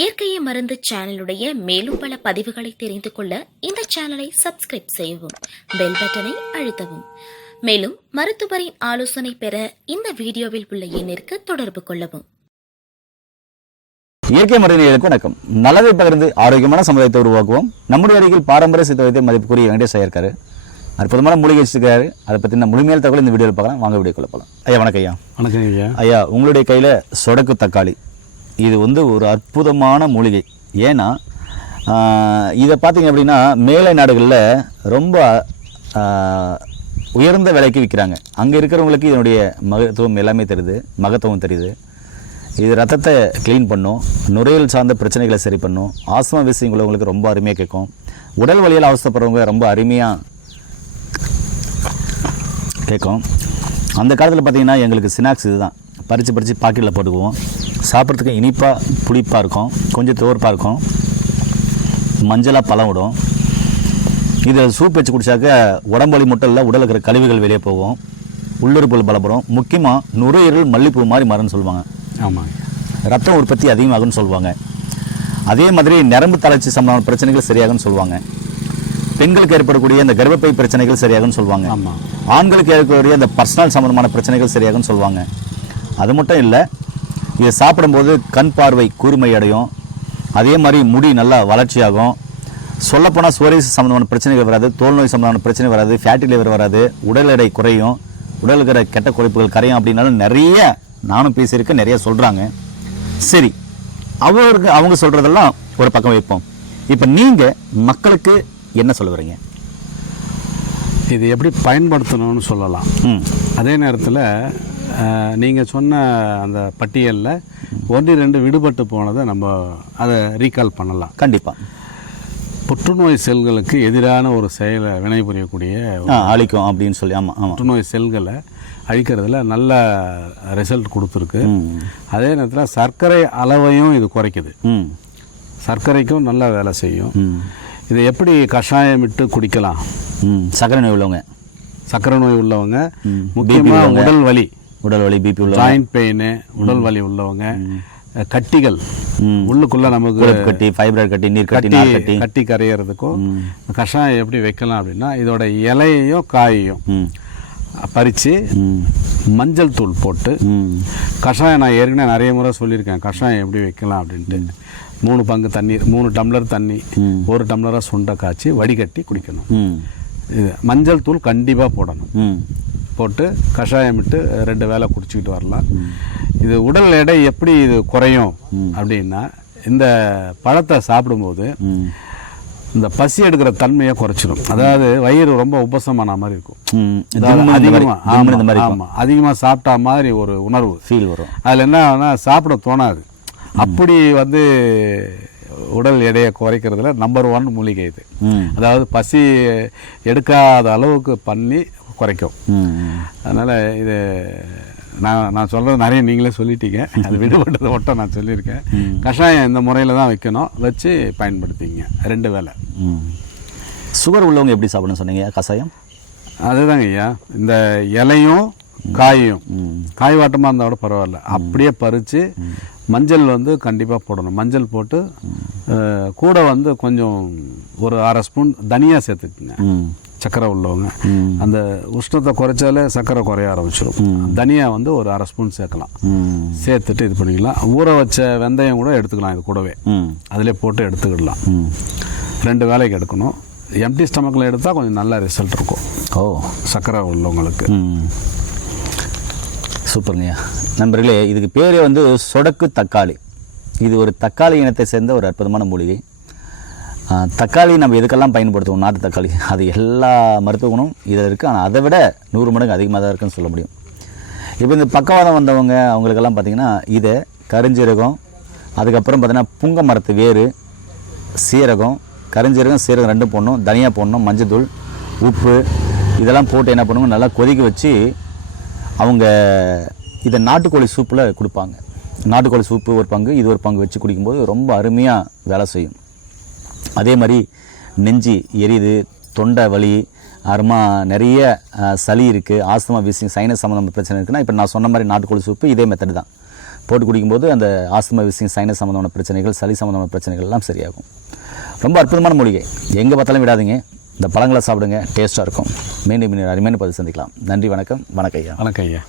இயற்கையை மருந்து சேனலுடைய மேலும் பல பதிவுகளை தெரிந்து கொள்ள இந்த சேனலை சப்ஸ்கிரைப் செய்யவும், பெல் பட்டனை அழுத்தவும். மேலும் மருத்துவரின் ஆலோசனை பெற இந்த வீடியோவில் உள்ள எண்ணிற்கு தொடர்பு கொள்ளவும். இயற்கை மருந்துகளுக்கு வணக்கம். நல்லதை பகிர்ந்து ஆரோக்கியமான சமுதாயத்தை உருவாக்குவோம். நம்முடைய அருகில் பாரம்பரிய சித்த வைத்திய மதிப்புக்குரிய வெங்கடேஷ் ஐயா இருக்காரு. அற்புதமான மூலிகை வச்சிருக்காரு. அதை பற்றின முழுமையான தகவல் இந்த வீடியோவில் பார்க்கலாம். வாங்க வீடியோ கொள்ளப்பலாம். ஐயா வணக்கம். ஐயா வணக்கம். ஐயா ஐயா உங்களுடைய கையில் சொடக்கு தக்காளி, இது ஒரு அற்புதமான மூலிகை. ஏன்னா இதை பார்த்தீங்க அப்படின்னா மேலை நாடுகளில் ரொம்ப உயர்ந்த விலைக்கு விற்கிறாங்க. அங்கே இருக்கிறவங்களுக்கு இதனுடைய மகத்துவம் எல்லாமே தெரியுது, மகத்துவம் தெரியுது. இது ரத்தத்தை க்ளீன் பண்ணும், நுரையீரல் சார்ந்த பிரச்சனைகளை சரி பண்ணும், ஆஸ்மா வீசிங் உள்ளவங்களுக்கு ரொம்ப அருமையாக கேட்கும், உடல் வலியால் அவசரப்படுறவங்க ரொம்ப அருமையாக கேட்கும். அந்த காலத்தில் பார்த்திங்கன்னா எங்களுக்கு ஸ்நாக்ஸ் இதுதான், பறித்து பாக்கெட்டில் போட்டுக்குவோம். சாப்பிட்றதுக்கு இனிப்பாக புளிப்பாக இருக்கும், கொஞ்சம் துவர்ப்பாக இருக்கும், மஞ்சளாக பழம் விடும். இதை சூப் வச்சு குடித்தாக்க உடம்புலி மட்டும் இல்லை, உடலில் இருக்கிற கழிவுகள் வெளியே போகும், உள்ளுறுப்புகள் பலப்படும். முக்கியமாக நுரையீரல் மல்லிப்பூ மாதிரி மரம்னு சொல்லுவாங்க. ஆமாங்க. ரத்தம் உற்பத்தி அதிகமாகும்னு சொல்லுவாங்க. அதே மாதிரி நரம்பு தளர்ச்சி சம்பந்தமான பிரச்சனைகள் சரியாகும்னு சொல்லுவாங்க. பெண்களுக்கு ஏற்படக்கூடிய அந்த கர்ப்பப்பை பிரச்சனைகள் சரியாகும்னு சொல்லுவாங்க. ஆண்களுக்கு ஏற்படக்கூடிய அந்த பர்சனல் சம்பந்தமான பிரச்சனைகள் சரியாகும்னு சொல்லுவாங்க. அது மட்டும் இல்லை, இதை சாப்பிடும்போது கண் பார்வை கூர்மை அடையும். அதே மாதிரி முடி நல்லா வளர்ச்சியாகும். சொல்லப்போனால் சோரியாசிஸ் சம்பந்தமான பிரச்சனைகள் வராது, தோல் நோய் சம்பந்தமான பிரச்சனை வராது, ஃபேட்டி லிவர் வராது, உடல் எடை குறையும், உடல் இருக்கிற கெட்ட கொழுப்புகள் கரையும். அப்படின்னாலும் நிறைய நானும் பேசியிருக்கேன், நிறைய சொல்கிறாங்க. சரி, அவங்க சொல்கிறதெல்லாம் ஒரு பக்கம் வைப்போம். இப்போ நீங்கள் மக்களுக்கு என்ன சொல்ல வரீங்க? இது எப்படி பயன்படுத்தணும்னு சொல்லலாம். அதே நேரத்தில் நீங்கள் சொன்ன அந்த பட்டியலில் 1-2 விடுபட்டு போனதை நம்ம அதை ரீகால் பண்ணலாம். கண்டிப்பாக. புற்றுநோய் செல்களுக்கு எதிரான ஒரு செயலை வினைபுரியக்கூடிய அழிக்கும் அப்படின்னு சொல்லி. ஆமாம் ஆமாம். புற்றுநோய் செல்களை அழிக்கிறதுல நல்ல ரிசல்ட் கொடுத்துருக்கு. அதே நேரத்தில் சர்க்கரை அளவையும் இது குறைக்குது. சர்க்கரைக்கும் நல்லா வேலை செய்யும். இதை எப்படி கஷாயம் விட்டு குடிக்கலாம்? சர்க்கரை நோய் உள்ளவங்க முக்கியமாக உடல் வலி பிபி உள்ள, ஜாயிண்ட் பெயின், உடல் வலி உள்ளவங்க, கட்டிகள் உள்ளுக்குள்ள நமக்கு கட்டி, ஃபைப்ராய்டு கட்டி, நீர் கட்டி, கட்டி கரையிறதுக்கும் கஷாயம் எப்படி வைக்கலாம் அப்படின்னா, இதோட இலையையும் காயையும் பறித்து மஞ்சள் தூள் போட்டு கஷாயம், நான் ஏற்கனவே நிறைய முறை சொல்லியிருக்கேன் கஷாயம் எப்படி வைக்கலாம் அப்படின்ட்டு. 3 பங்கு தண்ணீர், 3 டம்ளர் தண்ணி, 1 டம்ளராக சுண்டை காய்ச்சி வடிகட்டி குடிக்கணும். இது மஞ்சள் தூள் கண்டிப்பாக போடணும். போட்டு கஷாயம் விட்டு 2 வேளை குடிச்சிக்கிட்டு வரலாம். இது உடல் எடை எப்படி இது குறையும் அப்படின்னா, இந்த பழத்தை சாப்பிடும்போது இந்த பசி எடுக்கிற தன்மையை குறைச்சிடும். அதாவது வயிறு ரொம்ப உபசமான மாதிரி இருக்கும், அதிகமாக சாப்பிட்டா மாதிரி ஒரு உணர்வு ஃபீல் வரும். அதில் என்ன சாப்பிட தோணாது. அப்படி உடல் எடையை குறைக்கிறதுல நம்பர் 1 மூலிகை இது. அதாவது பசி எடுக்காத அளவுக்கு பண்ணி குறைக்கும். அதனால் இது நான் சொல்கிறது நிறைய நீங்களே சொல்லிட்டீங்க, அது விடுபட்டதை மட்டும் நான் சொல்லியிருக்கேன். கஷாயம் இந்த முறையில் தான் வைக்கணும், வச்சு பயன்படுத்திங்க 2 வேளை. சுகர் உள்ளவங்க எப்படி சாப்பிடணும்னு சொன்னீங்க கஷாயம்? அதுதாங்க ஐயா, இந்த இலையும் காயும், காய் வாட்டமாக இருந்தால் கூட பரவாயில்ல, அப்படியே பறித்து மஞ்சள் கண்டிப்பாக போடணும். மஞ்சள் போட்டு கூட கொஞ்சம் ஒரு 1/2 ஸ்பூன் தனியாக சேர்த்துக்குங்க. சர்க்கரை உள்ளவங்க அந்த உஷ்ணத்தை குறைச்சாலே சர்க்கரை குறைய ஆரம்பிச்சிடும். தனியாக ஒரு 1/2 ஸ்பூன் சேர்க்கலாம். சேர்த்துட்டு இது பண்ணிக்கலாம். ஊற வச்ச வெந்தயம் கூட எடுத்துக்கலாம், இது கூடவே அதிலே போட்டு எடுத்துக்கிடலாம். 2 வேளைக்கு எடுக்கணும். எம்டி ஸ்டமக்கில் எடுத்தால் கொஞ்சம் நல்ல ரிசல்ட் இருக்கும். சர்க்கரை உள்ளவங்களுக்கு. சூப்பருங்கய்யா. நண்பர்களே, இதுக்கு பேரே சொடக்கு தக்காளி. இது ஒரு தக்காளி இனத்தை சேர்ந்த ஒரு அற்புதமான மூலிகை. தக்காளி நம்ம எதுக்கெல்லாம் பயன்படுத்துவோம்? நாட்டு தக்காளி, அது எல்லா மருத்துவ குணம் இதில் இருக்குது. ஆனால் அதை விட 100 மடங்கு அதிகமாக தான் இருக்குன்னு சொல்ல முடியும். இப்போ இந்த பக்கவாதம் வந்தவங்க அவங்களுக்கெல்லாம் பார்த்திங்கன்னா இதை கருஞ்சீரகம், அதுக்கப்புறம் பார்த்திங்கன்னா புங்க மரத்து வேறு, சீரகம், கருஞ்சீரகம் சீரகம் 2 போடணும், தனியாக போடணும், மஞ்சத்தூள், உப்பு இதெல்லாம் போட்டு என்ன பண்ணுவாங்க, நல்லா கொதிக்க வச்சு அவங்க இதை நாட்டுக்கோழி சூப்பில் கொடுப்பாங்க. நாட்டுக்கோழி சூப்பு ஒரு பங்கு, இது ஒரு பங்கு வச்சு குடிக்கும்போது ரொம்ப அருமையாக வேலை செய்யும். அதே மாதிரி நெஞ்சு எரியுது, தொண்டை வலி, அருமாக நிறைய சளி இருக்குது, ஆஸ்துமா வீசிங், சைனஸ் சம்மந்தமான பிரச்சனை இருக்குன்னா இப்போ நான் சொன்ன மாதிரி நாட்டுக்கோழி சூப்பு இதே மெத்தடு தான். போட்டு குடிக்கும்போது அந்த ஆஸ்துமா விசிங் சைனஸ் சம்மந்தமான பிரச்சனைகள் சளி சம்மந்தமான பிரச்சனைகள் எல்லாம் சரியாகும். ரொம்ப அற்புதமான மூலிகை, எங்கே பார்த்தாலும் விடாதீங்க. இந்த பழங்களை சாப்பிடுங்க, டேஸ்ட்டாக இருக்கும். மீண்டும் அருமையான பதிவு சந்திக்கலாம். நன்றி, வணக்கம். வணக்கம் ஐயா. வணக்கம் ஐயா.